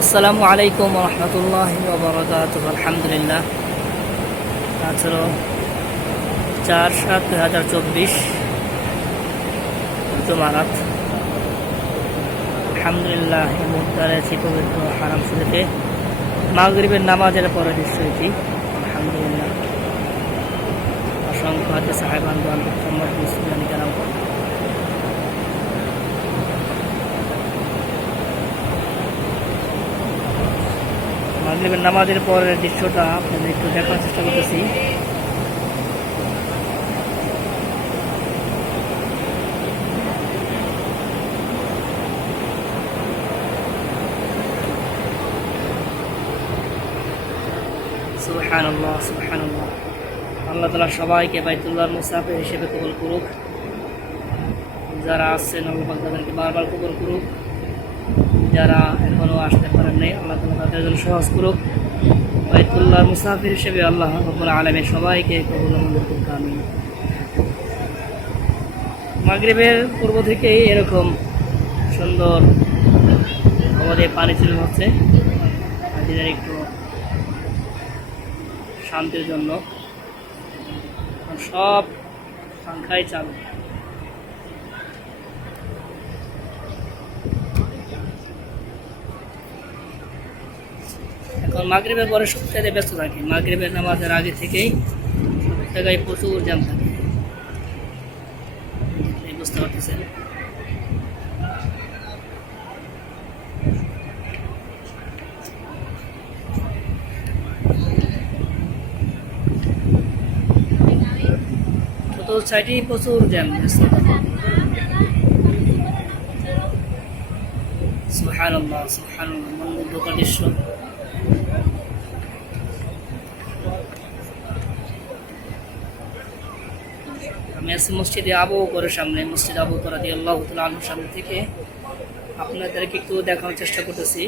আসসালামু আলাইকুম রহমতুল্লাহ বরকাত আলহামদুলিল্লাহ। হলো চার সাত দুই হাজার চব্বিশ জমারাত। আলহামদুলিল্লাহ, এই আছি পবিত্র হারাম শরীফে। মাগরিবের নামাজের পরে দৃশ্য আলহামদুলিল্লাহ। অসংখ্য হাতে সাহেবান মাগরিবের নামাজের পরের দৃশ্যটা আপনাদের একটু দেখার চেষ্টা করতেছি। আল্লাহ তালা সবাইকে বাইতুল্লাহর মুসাফির হিসেবে কবল করুক। যারা আসছেন আল্লাহ তাদেরকে বারবার কবল করুক। যারা এখনও আসতে পারেন নাই। আল্লাহ তালা তাদের জন্য সহজ করুক। বাইতুল্লাহর মুসাফির হিসেবে আল্লাহ রব্বুল আলমী সবাইকে কবল মঞ্জুর করুক আমি মাগরিবের পূর্ব থেকেই এরকম সুন্দর আমাদের পানি ছিল হচ্ছে। হাজিদের একটু শান্তির জন্য। সব সংখ্যাই চালু এখন মাগরিবের পরে সব জায়গায় ব্যস্ত থাকে। মাগরিবের নামাজের আগে থেকেই সব জায়গায় প্রচুর জ্যাম থাকে। বুঝতে পারতেছেন? সাইডেই প্রচুর জ্যাম ব্যস্ততা সুবহানাল্লাহ সুবহানাল্লাহ মন মুগ্ধকর আমি আছি মসজিদে আবু করে সামনে, মসজিদ আবু করা দিয়ে আল্লাহ আলুর সামনে থেকে। আপনাদেরকে একটু দেখানোর চেষ্টা করতেছি।